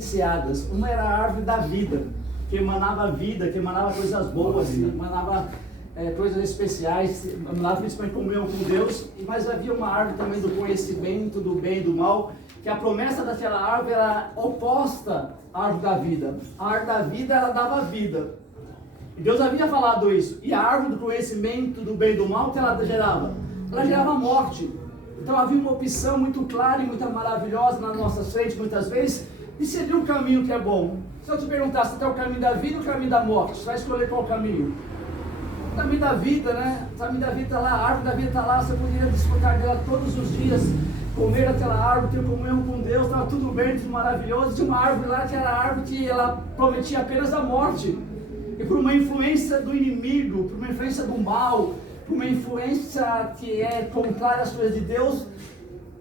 diferenciadas. Uma era a árvore da vida, que emanava vida, que emanava coisas boas, emanava coisas especiais, emanava principalmente comunhão com Deus, mas havia uma árvore também do conhecimento, do bem e do mal, que a promessa daquela árvore era oposta à árvore da vida. A árvore da vida, ela dava vida. E Deus havia falado isso. E a árvore do conhecimento, do bem e do mal, que ela gerava? Ela gerava morte. Então havia uma opção muito clara e muito maravilhosa na nossa frente, muitas vezes, de seguir um caminho que é bom. Se eu te perguntasse até o caminho da vida ou o caminho da morte, você vai escolher qual caminho? O caminho da vida, né? O caminho da vida está lá, a árvore da vida está lá, você poderia desfrutar dela todos os dias, comer aquela árvore, ter comunhão com Deus, estava tudo bem, tudo maravilhoso. Tinha uma árvore lá que era a árvore que ela prometia apenas a morte. E por uma influência do inimigo, por uma influência do mal, por uma influência que é contrária às coisas de Deus,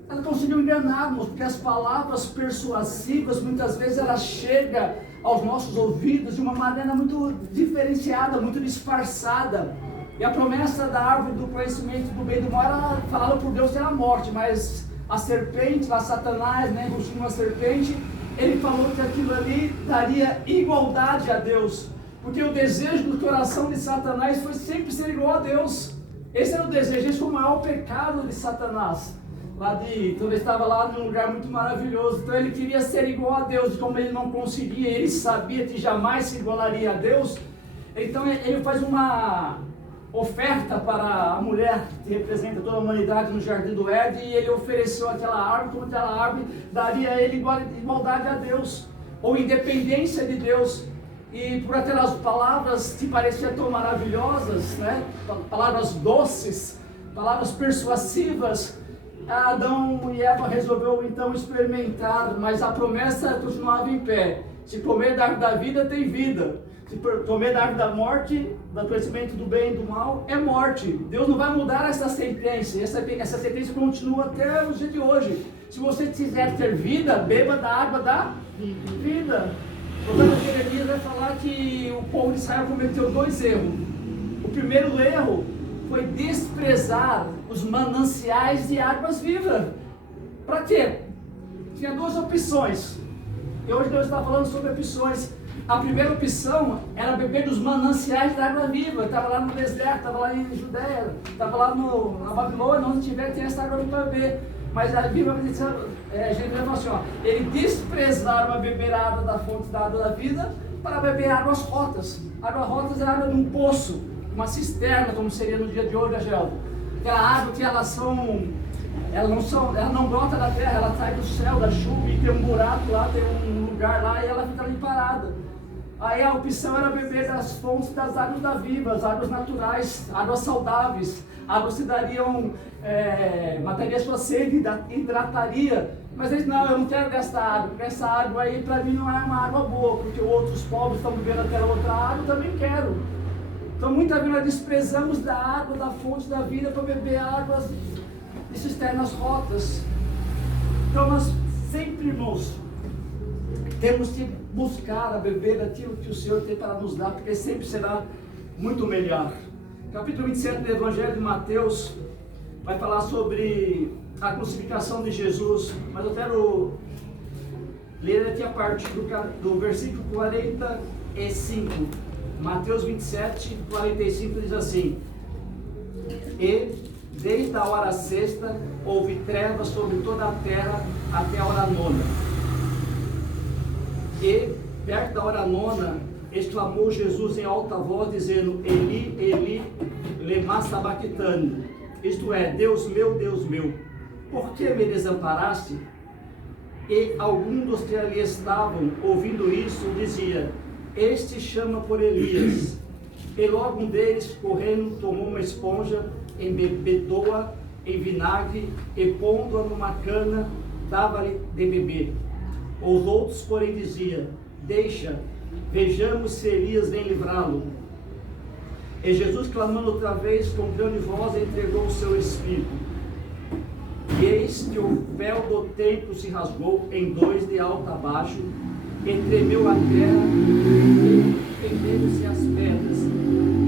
ela conseguiu enganar-nos, porque as palavras persuasivas, muitas vezes, ela chega aos nossos ouvidos de uma maneira muito diferenciada, muito disfarçada. E a promessa da árvore do conhecimento do bem e do mal era falada por Deus que era a morte, mas a serpente, lá Satanás, né, enrustindo uma serpente, ele falou que aquilo ali daria igualdade a Deus, porque o desejo do coração de Satanás foi sempre ser igual a Deus. Esse era o desejo, esse foi o maior pecado de Satanás. Então ele estava lá num lugar muito maravilhoso, então ele queria ser igual a Deus, como ele não conseguia, ele sabia que jamais se igualaria a Deus, então ele faz uma oferta para a mulher que representa toda a humanidade no Jardim do Éden, e ele ofereceu aquela árvore, como aquela árvore daria a ele igualdade a Deus, ou independência de Deus. E por aquelas palavras que pareciam tão maravilhosas, né? Palavras doces, palavras persuasivas, Adão e Eva resolveu então experimentar, mas a promessa continuava em pé. Se comer da árvore da vida, tem vida. Se comer da árvore da morte, do conhecimento do bem e do mal, é morte. Deus não vai mudar essa sentença. Essa sentença continua até o dia de hoje. Se você quiser ter vida, beba da água da vida. O profeta Jeremias vai falar que o povo de Israel cometeu 2 erros. O primeiro erro foi desprezar os mananciais de águas vivas. Para quê? Tinha 2 opções. E hoje Deus está falando sobre opções. A primeira opção era beber dos mananciais da água viva. Estava lá no deserto, estava lá em Judéia, estava lá na Babilônia, onde tiver tem essa água para beber. Mas a Bíblia vai dizer, Jeremias falou assim, ó, ele desprezaram a beber a água da fonte da água da vida para beber águas rotas. Águas rotas é a água de um poço, uma cisterna, como seria no dia de hoje, Agel. Aquela água que ela não brota da terra, ela sai do céu, da chuva, e tem um buraco lá, tem um lugar lá, e ela fica ali parada. Aí a opção era beber das fontes das águas da vida, as águas naturais, águas saudáveis, águas que dariam, mataria a sua sede, hidrataria. Mas eles, não, eu não quero dessa água, porque essa água aí para mim não é uma água boa, porque outros povos estão bebendo aquela outra água, eu também quero. Então muitas vezes nós desprezamos da água, da fonte da vida, para beber águas de cisternas rotas. Então nós sempre, irmãos, temos que buscar a beber daquilo que o Senhor tem para nos dar, porque sempre será muito melhor. Capítulo 27 do Evangelho de Mateus vai falar sobre a crucificação de Jesus, mas eu quero ler aqui a partir do versículo 45. Mateus 27, 45 diz assim: E desde a hora sexta houve trevas sobre toda a terra até a hora nona. E perto da hora nona exclamou Jesus em alta voz, dizendo: Eli, Eli, lema sabachthani, isto é, Deus meu, por que me desamparaste? E alguns dos que ali estavam, ouvindo isso, dizia: Este chama por Elias. E logo um deles, correndo, tomou uma esponja, embebedou-a em vinagre e pondo-a numa cana, dava-lhe de beber. Os outros, porém, diziam: Deixa, vejamos se Elias vem livrá-lo. E Jesus, clamando outra vez com grande voz, entregou o seu espírito. E eis que o véu do templo se rasgou em 2 de alto a baixo, e tremeu a terra, e fenderam-se as pedras,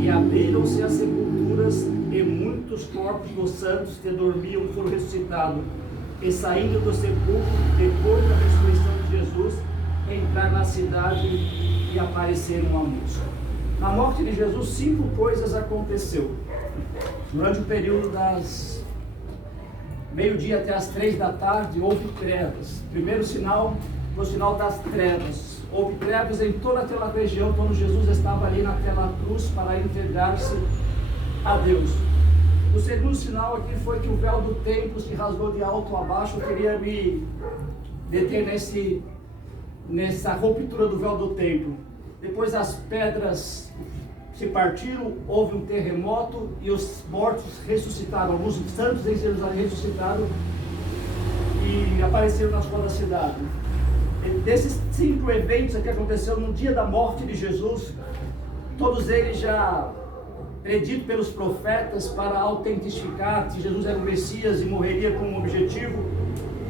e abriram-se as sepulturas, e muitos corpos dos santos que dormiam foram ressuscitados. E saindo do sepulcro, depois da ressurreição de Jesus, cidade e apareceram a moça. Na morte de Jesus, 5 coisas aconteceu. Durante o período das meio-dia até as 3 da tarde, houve trevas. Primeiro sinal, o sinal das trevas. Houve trevas em toda aquela região, quando Jesus estava ali naquela cruz para entregar-se a Deus. O segundo sinal aqui foi que o véu do templo se rasgou de alto a baixo. Eu queria me deter nessa ruptura do véu do templo. Depois as pedras se partiram, houve um terremoto e os mortos ressuscitaram. Alguns santos em Jerusalém ressuscitaram e apareceram nas ruas da cidade. Desses 5 eventos que aconteceram no dia da morte de Jesus, todos eles já preditos pelos profetas para autentificar que Jesus era o Messias e morreria com um objetivo.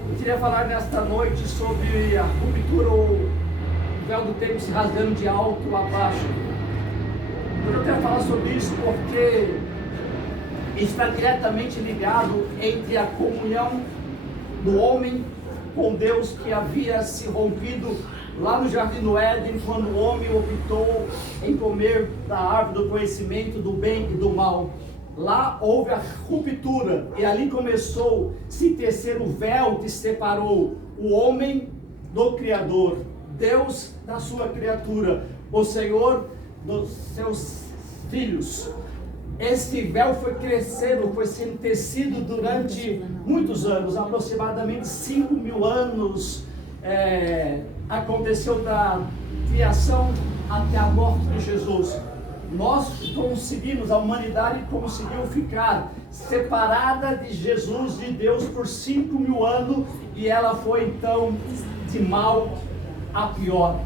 Eu queria falar nesta noite sobre a ruptura ou o véu do templo se rasgando de alto a baixo. Eu quero falar sobre isso porque está diretamente ligado entre a comunhão do homem com Deus, que havia se rompido lá no Jardim do Éden, quando o homem optou em comer da árvore do conhecimento do bem e do mal. Lá houve a ruptura e ali começou a se tecer o véu que separou o homem do Criador, Deus da sua criatura, o Senhor dos seus filhos. Esse véu foi crescendo, foi sendo tecido durante muitos anos, aproximadamente 5.000 anos. Aconteceu da criação até a morte de Jesus. Nós conseguimos, a humanidade conseguiu ficar separada de Jesus, de Deus, por 5.000 anos, e ela foi então de mal a pior.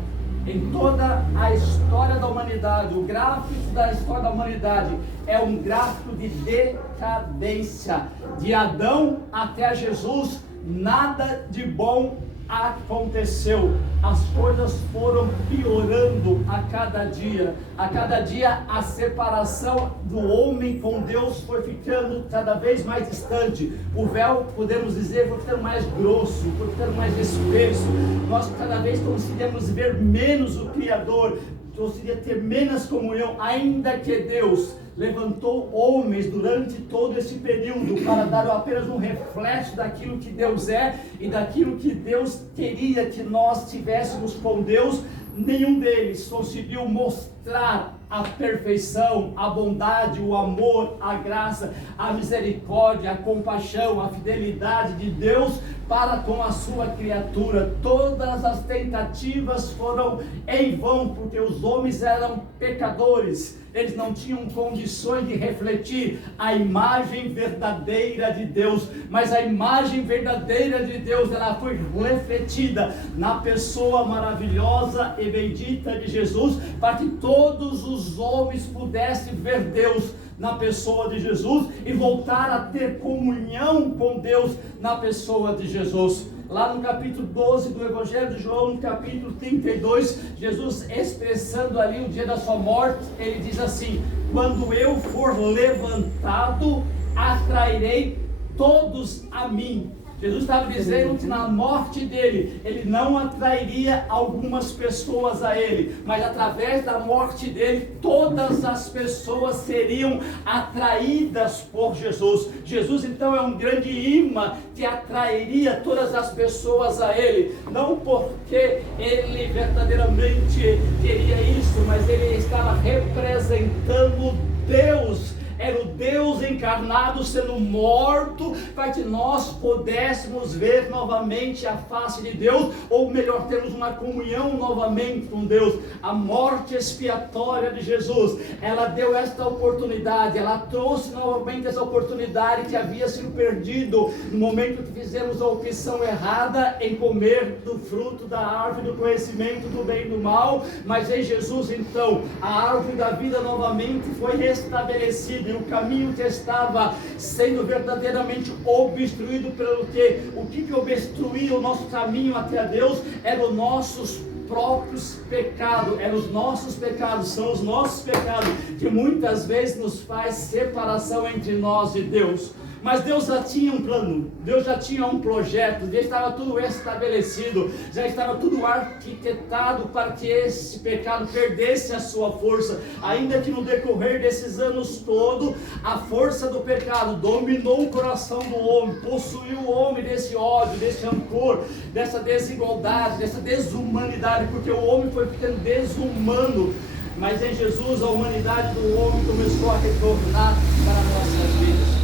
Em toda a história da humanidade, o gráfico da história da humanidade é um gráfico de decadência. De Adão até Jesus, nada de bom aconteceu. As coisas foram piorando a cada dia. A cada dia a separação do homem com Deus foi ficando cada vez mais distante. O véu, podemos dizer, foi ficando mais grosso, foi ficando mais espesso. Nós cada vez conseguimos ver menos o Criador, conseguia ter menos comunhão, ainda que Deus levantou homens durante todo esse período para dar apenas um reflexo daquilo que Deus é e daquilo que Deus queria que nós tivéssemos com Deus. Nenhum deles conseguiu mostrar a perfeição, a bondade, o amor, a graça, a misericórdia, a compaixão, a fidelidade de Deus para com a sua criatura. Todas as tentativas foram em vão, porque os homens eram pecadores. Eles não tinham condições de refletir a imagem verdadeira de Deus, mas a imagem verdadeira de Deus, ela foi refletida na pessoa maravilhosa e bendita de Jesus, para que todos os homens pudessem ver Deus na pessoa de Jesus e voltar a ter comunhão com Deus na pessoa de Jesus. Lá no capítulo 12 do Evangelho de João, no capítulo 32, Jesus expressando ali o dia da sua morte, ele diz assim: quando eu for levantado, atrairei todos a mim. Jesus estava dizendo que na morte dele, ele não atrairia algumas pessoas a ele, mas através da morte dele, todas as pessoas seriam atraídas por Jesus. Jesus então é um grande imã que atrairia todas as pessoas a ele, não porque ele verdadeiramente queria isso, mas ele estava representando Deus. Era o Deus encarnado sendo morto para que nós pudéssemos ver novamente a face de Deus, ou melhor, termos uma comunhão novamente com Deus. A morte expiatória de Jesus, ela deu esta oportunidade, ela trouxe novamente essa oportunidade que havia sido perdido no momento que fizemos a opção errada em comer do fruto da árvore do conhecimento do bem e do mal. Mas em Jesus então, a árvore da vida novamente foi restabelecida, e o caminho que estava sendo verdadeiramente obstruído pelo que? O que obstruía o nosso caminho até Deus? Eram os nossos próprios pecados, eram os nossos pecados, são os nossos pecados que muitas vezes nos faz separação entre nós e Deus. Mas Deus já tinha um plano, Deus já tinha um projeto, já estava tudo estabelecido, já estava tudo arquitetado para que esse pecado perdesse a sua força, ainda que no decorrer desses anos todos, a força do pecado dominou o coração do homem, possuiu o homem desse ódio, desse rancor, dessa desigualdade, dessa desumanidade, porque o homem foi ficando desumano, mas em Jesus a humanidade do homem começou a retornar para nossas vidas.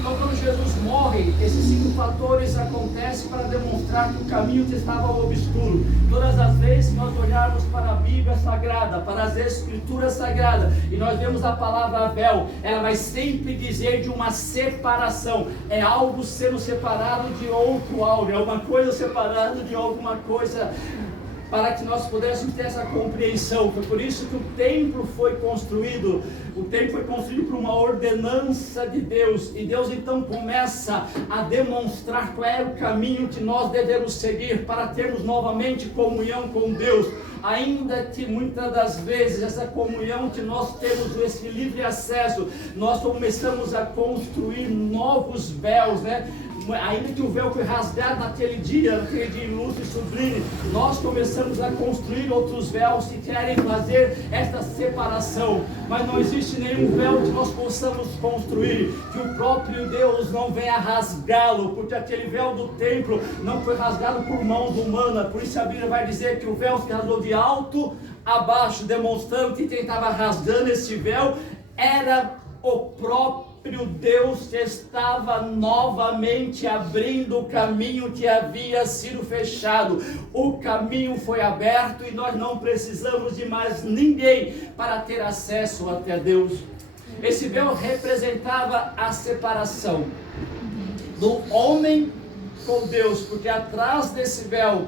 Então, quando Jesus morre, esses 5 fatores acontecem para demonstrar que o caminho estava obscuro. Todas as vezes que nós olharmos para a Bíblia Sagrada, para as Escrituras Sagradas, e nós vemos a palavra véu, ela vai sempre dizer de uma separação. É algo sendo separado de outro algo, é uma coisa separada de alguma coisa, para que nós pudéssemos ter essa compreensão. Foi por isso que o templo foi construído. O templo foi construído por uma ordenança de Deus, e Deus então começa a demonstrar qual é o caminho que nós devemos seguir para termos novamente comunhão com Deus. Ainda que muitas das vezes essa comunhão que nós temos, esse livre acesso, nós começamos a construir novos véus, né? Ainda que o véu foi rasgado naquele dia ilustre e sublime, nós começamos a construir outros véus que querem fazer esta separação, mas não existe nenhum véu que nós possamos construir que o próprio Deus não venha rasgá-lo, porque aquele véu do templo não foi rasgado por mãos humanas. Por isso a Bíblia vai dizer que o véu se rasgou de alto a baixo, demonstrando que quem estava rasgando esse véu era o próprio Deus, que estava novamente abrindo o caminho que havia sido fechado. O caminho foi aberto e nós não precisamos de mais ninguém para ter acesso até Deus. Esse véu representava a separação do homem com Deus, porque atrás desse véu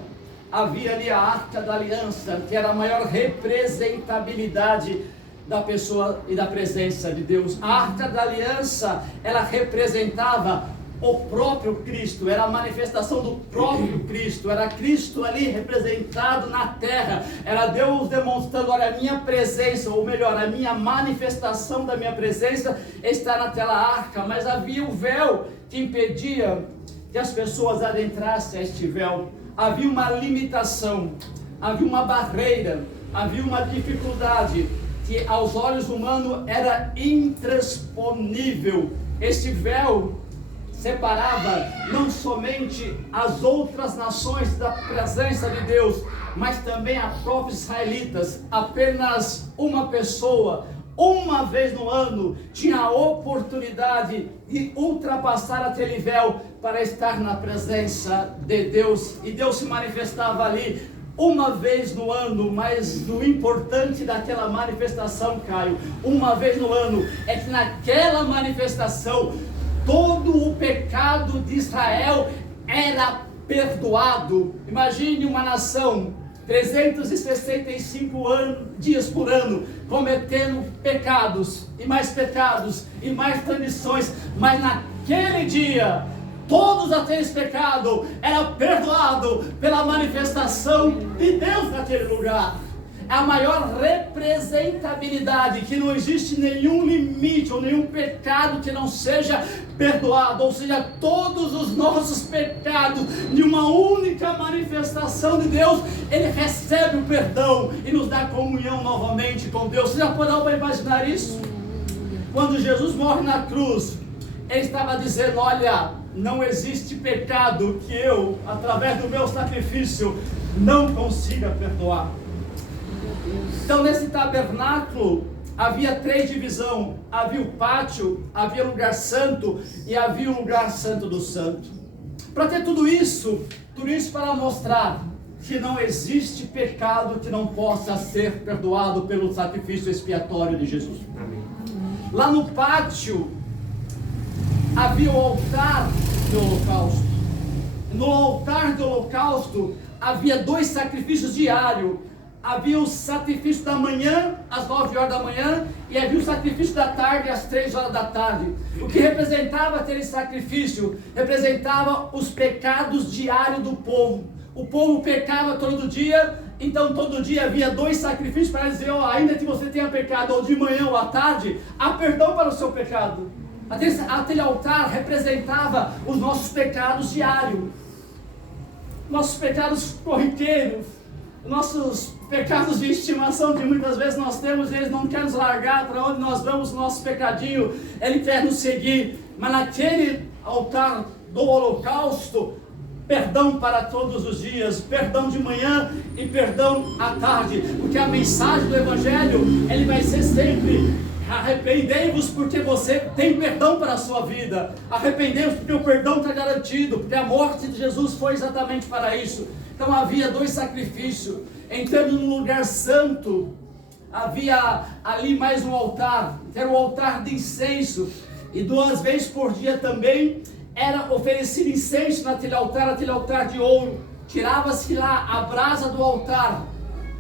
havia ali a Arca da Aliança, que era a maior representabilidade da pessoa e da presença de Deus. A Arca da Aliança, ela representava o próprio Cristo, era a manifestação do próprio Cristo, era Cristo ali representado na terra, era Deus demonstrando: olha, a minha presença, ou melhor, a minha manifestação da minha presença está naquela arca. Mas havia o véu que impedia que as pessoas adentrassem este véu, havia uma limitação, havia uma barreira, havia uma dificuldade que aos olhos humanos era intransponível. Este véu separava não somente as outras nações da presença de Deus, mas também a próprios israelitas. Apenas uma pessoa, uma vez no ano, tinha a oportunidade de ultrapassar aquele véu para estar na presença de Deus, e Deus se manifestava ali uma vez no ano. Mas o importante daquela manifestação, Caio, uma vez no ano, é que naquela manifestação todo o pecado de Israel era perdoado. Imagine uma nação 365 dias por ano cometendo pecados e mais tradições, mas naquele dia todos aqueles pecados eram perdoados pela manifestação de Deus naquele lugar. É a maior representabilidade, que não existe nenhum limite ou nenhum pecado que não seja perdoado, ou seja, todos os nossos pecados, de uma única manifestação de Deus, Ele recebe o perdão e nos dá comunhão novamente com Deus. Você já pode imaginar isso? Quando Jesus morre na cruz, Ele estava dizendo: olha, não existe pecado que eu, através do meu sacrifício, não consiga perdoar. Então, nesse tabernáculo havia 3 divisões: havia o pátio, havia o lugar santo e havia o lugar santo do santo. Para ter tudo isso para mostrar que não existe pecado que não possa ser perdoado pelo sacrifício expiatório de Jesus. Amém. Lá no pátio havia o altar do holocausto. No altar do holocausto havia 2 sacrifícios diários. Havia o sacrifício da manhã, às 9 horas da manhã, e havia o sacrifício da tarde, às 3 horas da tarde. O que representava aquele sacrifício? Representava os pecados diários do povo. O povo pecava todo dia, então todo dia havia 2 sacrifícios para dizer: ainda que você tenha pecado ou de manhã ou à tarde, há perdão para o seu pecado. Aquele altar representava os nossos pecados diários, nossos pecados corriqueiros, nossos pecados de estimação que muitas vezes nós temos. Eles não querem nos largar. Para onde nós vamos, o nosso pecadinho, Ele quer nos seguir. Mas naquele altar do holocausto, perdão para todos os dias, perdão de manhã e perdão à tarde, porque a mensagem do Evangelho, ele vai ser sempre: arrependei-vos porque você tem perdão para a sua vida, arrependei-vos porque o perdão está garantido, porque a morte de Jesus foi exatamente para isso. Então havia 2 sacrifícios. Entrando no lugar santo, havia ali mais um altar, que era o altar de incenso, e 2 vezes por dia também era oferecido incenso naquele altar de ouro. Tirava-se lá a brasa do altar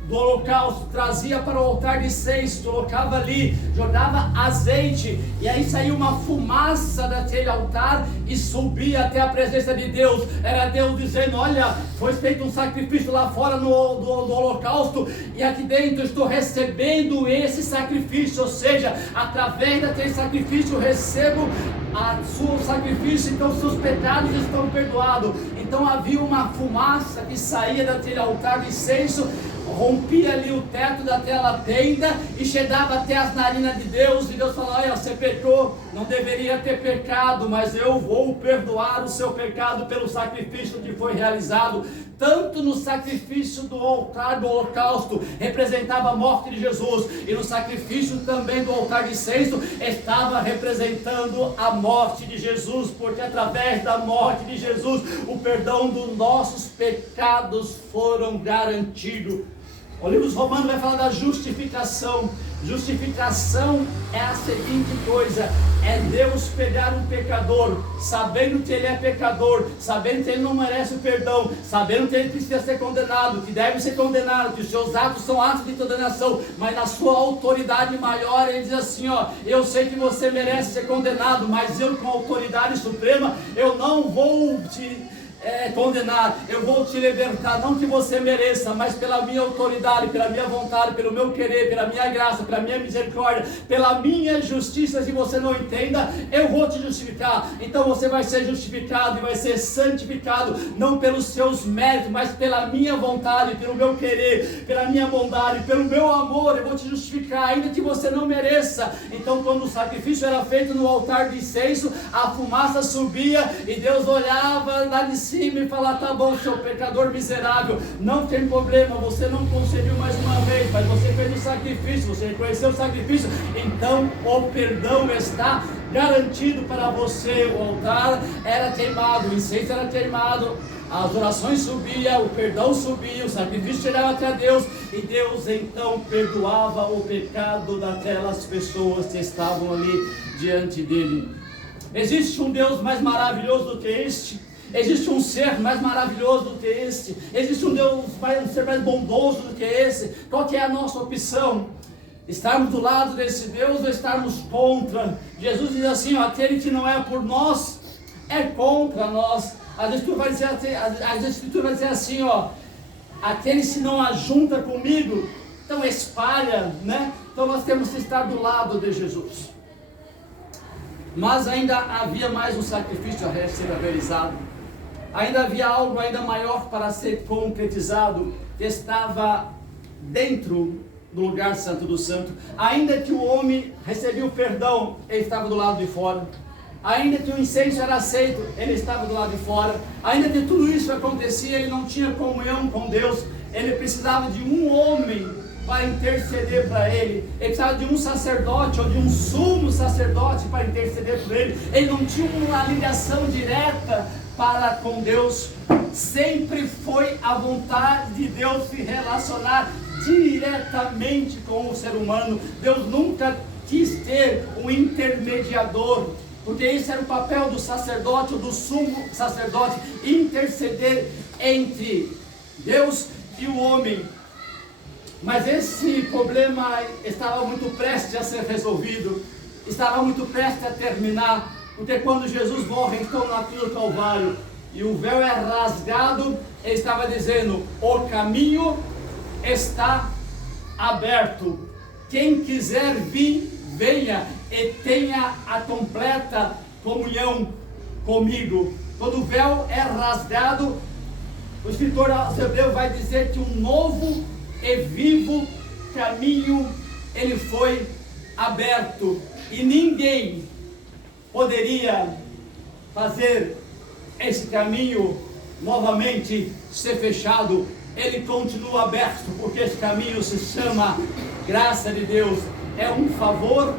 do holocausto, trazia para o altar de incenso, colocava ali, jogava azeite, e aí saía uma fumaça daquele altar e subia até a presença de Deus. Era Deus dizendo: olha, foi feito um sacrifício lá fora do holocausto, e aqui dentro eu estou recebendo esse sacrifício, ou seja, através daquele sacrifício eu recebo o sacrifício, então seus pecados estão perdoados. Então havia uma fumaça que saía daquele altar de incenso, rompia ali o teto daquela tenda e chegava até as narinas de Deus, e Deus falou: olha, você pecou, não deveria ter pecado, mas eu vou perdoar o seu pecado pelo sacrifício que foi realizado. Tanto no sacrifício do altar do holocausto representava a morte de Jesus, e no sacrifício também do altar de incenso estava representando a morte de Jesus, porque através da morte de Jesus o perdão dos nossos pecados foram garantidos. O livro dos Romanos vai falar da justificação. Justificação é a seguinte coisa: é Deus pegar um pecador, sabendo que ele é pecador, sabendo que ele não merece o perdão, sabendo que ele precisa ser condenado, que deve ser condenado, que os seus atos são atos de condenação, mas na sua autoridade maior ele diz assim: ó, eu sei que você merece ser condenado, mas eu, com a autoridade suprema, eu não vou te condenar, eu vou te libertar, não que você mereça, mas pela minha autoridade, pela minha vontade, pelo meu querer, pela minha graça, pela minha misericórdia, pela minha justiça. Se você não entenda, eu vou te justificar. Então você vai ser justificado e vai ser santificado, não pelos seus méritos, mas pela minha vontade, pelo meu querer, pela minha bondade, pelo meu amor. Eu vou te justificar, ainda que você não mereça. Então, quando o sacrifício era feito no altar de incenso, a fumaça subia e Deus olhava lá de cima e falar: tá bom, seu pecador miserável, não tem problema, você não conseguiu mais uma vez, mas você fez o sacrifício, você reconheceu o sacrifício, então o perdão está garantido para você. O altar era queimado, o incenso era queimado, as orações subiam, o perdão subia, o sacrifício chegava até Deus, e Deus então perdoava o pecado daquelas pessoas que estavam ali diante dele. Existe um Deus mais maravilhoso do que este? Existe um ser mais maravilhoso do que este? Existe um Deus, um ser mais bondoso do que esse? Qual que é a nossa opção? Estarmos do lado desse Deus ou estarmos contra? Jesus diz assim: ó, aquele que não é por nós é contra nós. As Escrituras vai dizer assim, ó, aquele que não ajunta comigo, então espalha, né? Então nós temos que estar do lado de Jesus. Mas ainda havia mais um sacrifício a ser realizado. Ainda havia algo ainda maior para ser concretizado, que estava dentro do lugar santo do santo. Ainda que o homem recebia o perdão, ele estava do lado de fora. Ainda que o incenso era aceito, ele estava do lado de fora. Ainda que tudo isso acontecia, ele não tinha comunhão com Deus. Ele precisava de um homem para interceder para ele. Ele precisava de um sacerdote ou de um sumo sacerdote para interceder por ele. Ele não tinha uma ligação direta para com Deus. Sempre foi a vontade de Deus se relacionar diretamente com o ser humano. Deus nunca quis ter um intermediador, porque esse era o papel do sacerdote ou do sumo sacerdote, interceder entre Deus e o homem. Mas esse problema estava muito prestes a ser resolvido, estava muito prestes a terminar, porque quando Jesus morre então na cruz do Calvário e o véu é rasgado, ele estava dizendo: o caminho está aberto, quem quiser vir, venha e tenha a completa comunhão comigo. Quando o véu é rasgado, o escritor aos Hebreus vai dizer que um novo e vivo caminho ele foi aberto, e ninguém poderia fazer esse caminho novamente ser fechado. Ele continua aberto, porque esse caminho se chama graça de Deus. É um favor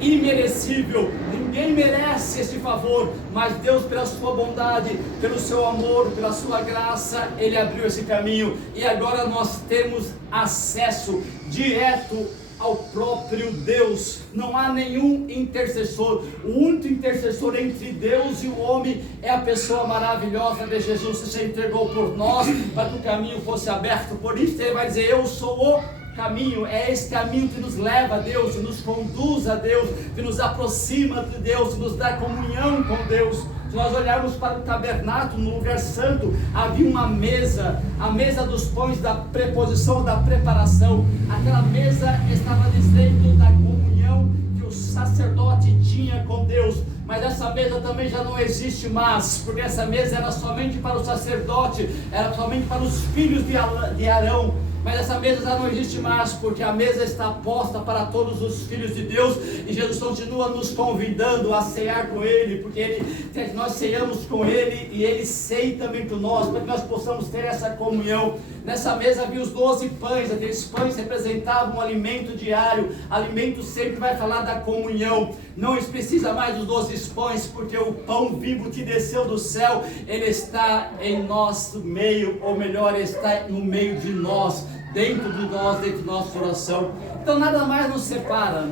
imerecível, ninguém merece esse favor, mas Deus, pela sua bondade, pelo seu amor, pela sua graça, Ele abriu esse caminho, e agora nós temos acesso direto ao próprio Deus. Não há nenhum intercessor. O único intercessor entre Deus e o homem é a pessoa maravilhosa de Jesus, que se entregou por nós para que o caminho fosse aberto. Por isso ele vai dizer: eu sou o caminho. É esse caminho que nos leva a Deus, que nos conduz a Deus, que nos aproxima de Deus, que nos dá comunhão com Deus. Se nós olharmos para o tabernáculo, no lugar santo, havia uma mesa, a mesa dos pães da preposição, da preparação. Aquela mesa estava dizendo da comunhão que o sacerdote tinha com Deus. Mas essa mesa também já não existe mais, porque essa mesa era somente para o sacerdote, era somente para os filhos de Arão. Mas essa mesa já não existe mais, porque a mesa está posta para todos os filhos de Deus, e Jesus continua nos convidando a cear com Ele, porque Ele quer que nós ceiamos com Ele, e Ele ceia também por nós, para que nós possamos ter essa comunhão. Nessa mesa havia os 12 pães, aqueles pães representavam um alimento diário. Alimento sempre vai falar da comunhão. Não precisa mais dos 12 pães, porque o pão vivo que desceu do céu, Ele está em nosso meio, ou melhor, está no meio de nós, dentro de nós, dentro do nosso coração. Então nada mais nos separa,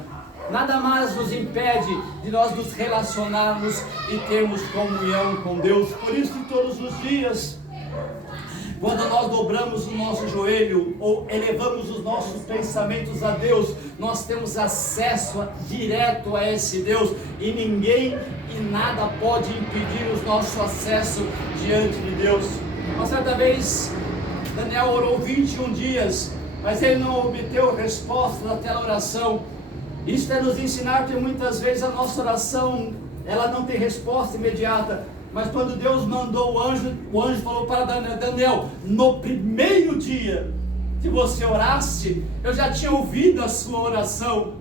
nada mais nos impede de nós nos relacionarmos e termos comunhão com Deus. Por isso que todos os dias, quando nós dobramos o nosso joelho ou elevamos os nossos pensamentos a Deus, nós temos acesso direto a esse Deus, e ninguém e nada pode impedir o nosso acesso diante de Deus. Uma certa vez, Daniel orou 21 dias, mas ele não obteve resposta daquela oração. Isso é nos ensinar que muitas vezes a nossa oração, ela não tem resposta imediata. Mas quando Deus mandou o anjo falou para Daniel: no primeiro dia que você oraste, eu já tinha ouvido a sua oração.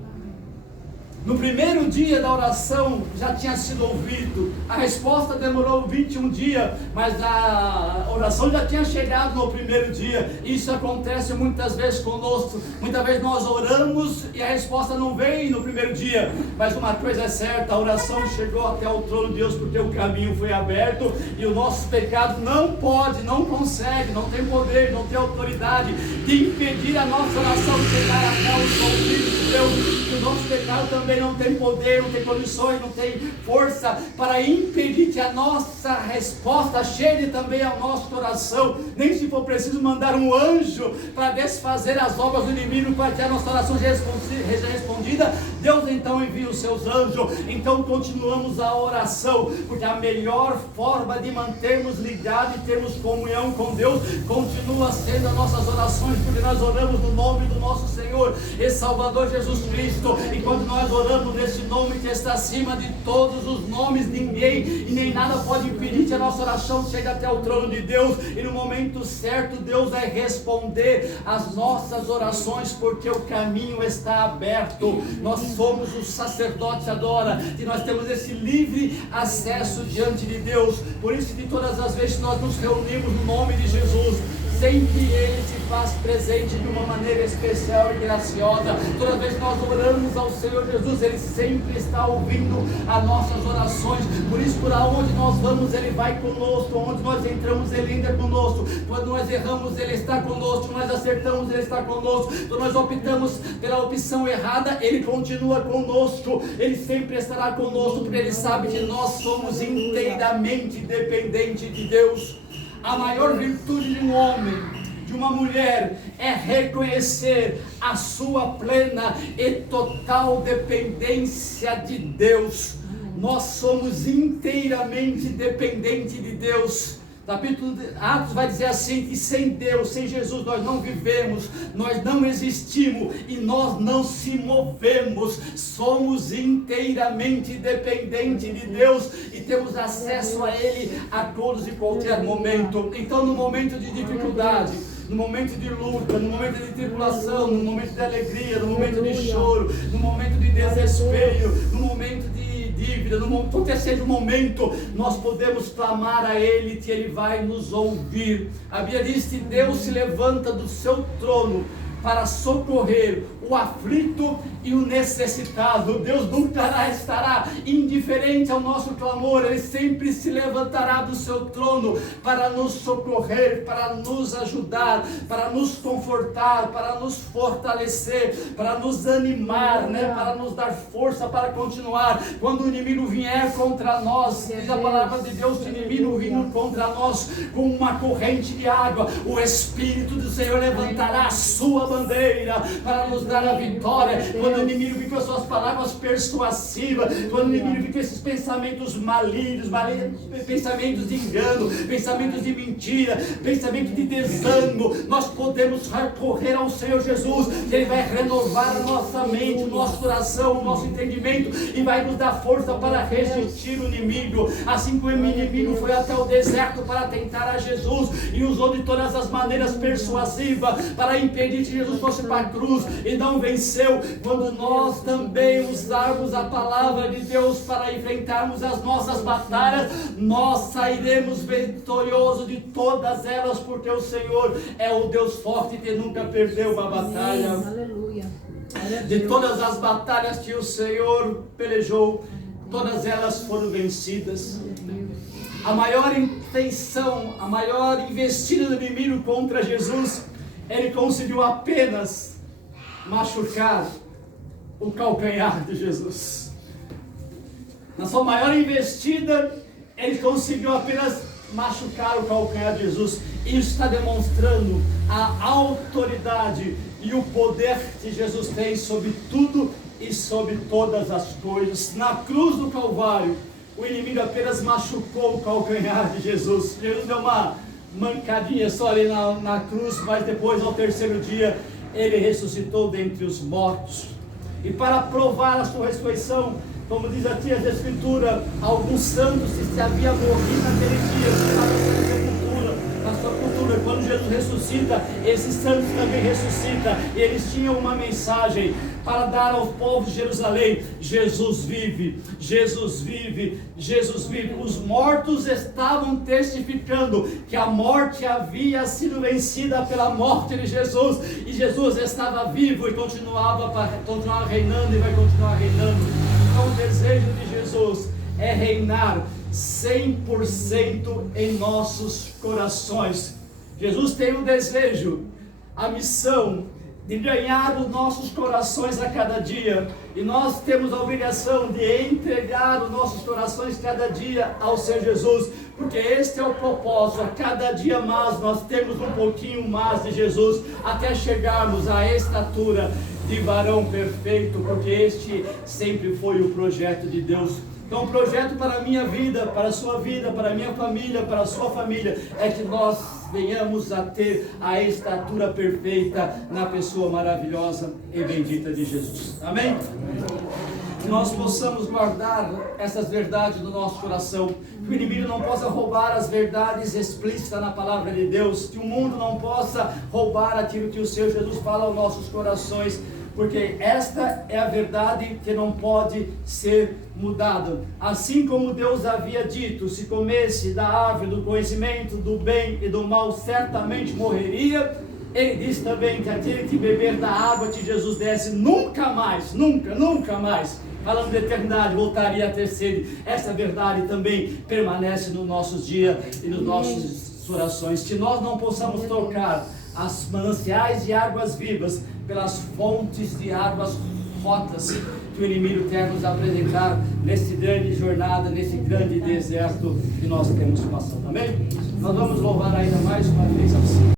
No primeiro dia da oração já tinha sido ouvido. A resposta demorou 21 dias, mas a oração já tinha chegado no primeiro dia. Isso acontece muitas vezes conosco. Muitas vezes nós oramos e a resposta não vem no primeiro dia. Mas uma coisa é certa: a oração chegou até o trono de Deus, porque o caminho foi aberto, e o nosso pecado não pode, não consegue, não tem poder, não tem autoridade de impedir a nossa oração chegar até os ouvidos de Deus. E o nosso pecado também não tem poder, não tem condições, não tem força para impedir que a nossa resposta chegue também ao nosso coração. Nem se for preciso mandar um anjo para desfazer as obras do inimigo, para que a nossa oração seja respondida, Deus então envia os seus anjos. Então continuamos a oração, porque a melhor forma de mantermos ligado e termos comunhão com Deus continua sendo as nossas orações, porque nós oramos no nome do nosso Senhor e Salvador Jesus Cristo. E quando nós oramos nesse nome que está acima de todos os nomes, ninguém e nem nada pode impedir que a nossa oração chegue até o trono de Deus, e no momento certo Deus vai responder as nossas orações, porque o caminho está aberto. Nós somos os sacerdotes agora, e nós temos esse livre acesso diante de Deus. Por isso que todas as vezes que nós nos reunimos no nome de Jesus, sempre Ele se faz presente de uma maneira especial e graciosa. Toda vez que nós oramos ao Senhor Jesus, Ele sempre está ouvindo as nossas orações. Por isso, por aonde nós vamos, Ele vai conosco. Onde nós entramos, Ele ainda é conosco. Quando nós erramos, Ele está conosco. Quando nós acertamos, Ele está conosco. Quando nós optamos pela opção errada, Ele continua conosco. Ele sempre estará conosco, porque Ele sabe que nós somos inteiramente dependentes de Deus. A maior virtude de um homem, de uma mulher, é reconhecer a sua plena e total dependência de Deus. Nós somos inteiramente dependentes de Deus. Capítulo de Atos vai dizer assim, que sem Deus, sem Jesus, nós não vivemos, nós não existimos e nós não se movemos. Somos inteiramente dependentes de Deus e temos acesso a Ele a todos e qualquer momento. Então, no momento de dificuldade, no momento de luta, no momento de tribulação, no momento de alegria, no momento de choro, no momento de desespero, no momento de dívida, qualquer seja o momento, nós podemos clamar a Ele, que Ele vai nos ouvir. A Bíblia diz que Deus se levanta do seu trono para socorrer o aflito e o necessitado. Deus nunca estará indiferente ao nosso clamor, Ele sempre se levantará do seu trono para nos socorrer, para nos ajudar, para nos confortar, para nos fortalecer, para nos animar, para nos dar força para continuar. Quando o inimigo vier contra nós, diz a palavra de Deus, que o inimigo vindo contra nós com uma corrente de água, o Espírito do Senhor levantará a sua bandeira para nos dar a vitória. Quando o inimigo vem com as suas palavras persuasivas, quando o inimigo vem com esses pensamentos malignos, pensamentos de engano, pensamentos de mentira, pensamentos de desânimo, nós podemos recorrer ao Senhor Jesus. Ele vai renovar a nossa mente, o nosso coração, o nosso entendimento e vai nos dar força para resistir o inimigo. Assim como o inimigo foi até o deserto para tentar a Jesus e usou de todas as maneiras persuasivas para impedir que Jesus fosse para a cruz e não venceu. Quando nós também usarmos a palavra de Deus para enfrentarmos as nossas batalhas, nós sairemos vitoriosos de todas elas, porque o Senhor é o Deus forte que nunca perdeu uma batalha. Aleluia. De todas as batalhas que o Senhor pelejou, todas elas foram vencidas. A maior intenção, a maior investida do inimigo contra Jesus, ele conseguiu apenas machucar o calcanhar de Jesus. Na sua maior investida, ele conseguiu apenas machucar o calcanhar de Jesus. Isso está demonstrando a autoridade e o poder que Jesus tem sobre tudo e sobre todas as coisas. Na cruz do Calvário, o inimigo apenas machucou o calcanhar de Jesus. Jesus deu uma mancadinha só ali na cruz, mas depois, ao terceiro dia, ele ressuscitou dentre os mortos. E para provar a sua ressurreição, como diz aqui as Escrituras, alguns santos que se haviam morrido naquele dia, estavam na sua cultura. Quando Jesus ressuscita, esses santos também ressuscitam. E eles tinham uma mensagem para dar ao povo de Jerusalém: Jesus vive, Jesus vive, Jesus vive. Os mortos estavam testificando que a morte havia sido vencida pela morte de Jesus, e Jesus estava vivo e continuava reinando e vai continuar reinando. Então o desejo de Jesus é reinar 100% em nossos corações. Jesus tem o desejo, a missão de ganhar os nossos corações a cada dia, e nós temos a obrigação de entregar os nossos corações cada dia ao Senhor Jesus, porque este é o propósito. A cada dia mais nós temos um pouquinho mais de Jesus, até chegarmos à estatura de varão perfeito, porque este sempre foi o projeto de Deus. Então o projeto para a minha vida, para a sua vida, para a minha família, para a sua família, é que nós venhamos a ter a estatura perfeita na pessoa maravilhosa e bendita de Jesus. Amém? Que nós possamos guardar essas verdades no nosso coração, que o inimigo não possa roubar as verdades explícitas na palavra de Deus, que o mundo não possa roubar aquilo que o Senhor Jesus fala aos nossos corações, porque esta é a verdade que não pode ser mudada. Assim como Deus havia dito: se comesse da árvore do conhecimento do bem e do mal, certamente morreria. Ele diz também que aquele que beber da água que Jesus desse, nunca mais, nunca mais, falando de eternidade, voltaria a ter sede. Essa verdade também permanece nos nossos dias e nos nossos orações. Que nós não possamos trocar as mananciais de águas vivas pelas fontes de águas rotas que o inimigo quer nos apresentar nesse grande jornada, nesse grande deserto que nós temos passado. Amém? Nós vamos louvar ainda mais uma vez ao Senhor.